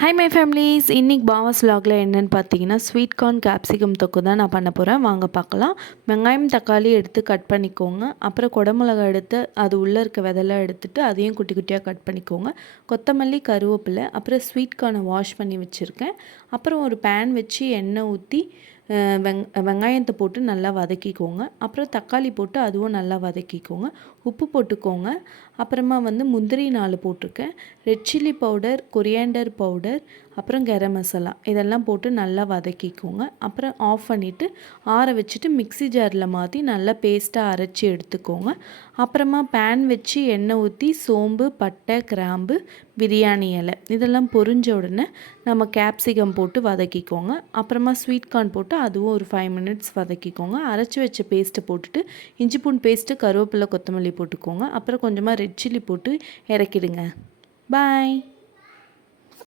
Hi my families, இன்றைக்கி பாவாஸ் vlogல என்னென்னு பார்த்தீங்கன்னா ஸ்வீட் கார்ன் கேப்சிகம் தொக்கு தான் நான் பண்ண போகிறேன். வாங்க பார்க்கலாம். வெங்காயம் தக்காளி எடுத்து கட் பண்ணிக்கோங்க. அப்புறம் குடமிளகா எடுத்து அது உள்ளே இருக்க விதெல்லாம் எடுத்துகிட்டு அதையும் குட்டி குட்டியாக கட் பண்ணிக்கோங்க. கொத்தமல்லி, கருவேப்பிலை, அப்புறம் ஸ்வீட் கார்னை வாஷ் பண்ணி வச்சுருக்கேன். அப்புறம் ஒரு பேன் வச்சு எண்ணெய் ஊற்றி வெங்காயத்தை போட்டு நல்லா வதக்கிக்கோங்க. அப்புறம் தக்காளி போட்டு அதுவும் நல்லா வதக்கிக்கோங்க. உப்பு போட்டுக்கோங்க. அப்புறமா முந்திரி 4 போட்டிருக்கேன். Red chilli powder, coriander powder, அப்புறம் கரம் மசாலா இதெல்லாம் போட்டு நல்லா வதக்கிக்கோங்க. அப்புறம் ஆஃப் பண்ணிவிட்டு ஆற வச்சுட்டு மிக்ஸி ஜாரில் மாற்றி நல்லா பேஸ்ட்டாக அரைச்சி எடுத்துக்கோங்க. அப்புறமா பேன் வச்சு எண்ணெய் ஊற்றி சோம்பு, பட்டை, கிராம்பு, பிரியாணி இலை இதெல்லாம் பொரிஞ்ச உடனே நம்ம கேப்சிகம் போட்டு வதக்கிக்கோங்க. அப்புறமா ஸ்வீட் கார்ன் போட்டு அதுவும் ஒரு 5 மினிட்ஸ் வதக்கிக்கோங்க. அரைச்சி வச்ச பேஸ்ட்டை போட்டுட்டு இஞ்சி பூண்டு பேஸ்ட்டு, கருவேப்பிலை, கொத்தமல்லி போட்டுக்கோங்க. அப்புறம் கொஞ்சமாக ரெட் சில்லி போட்டு இறக்கிடுங்க. பாய்.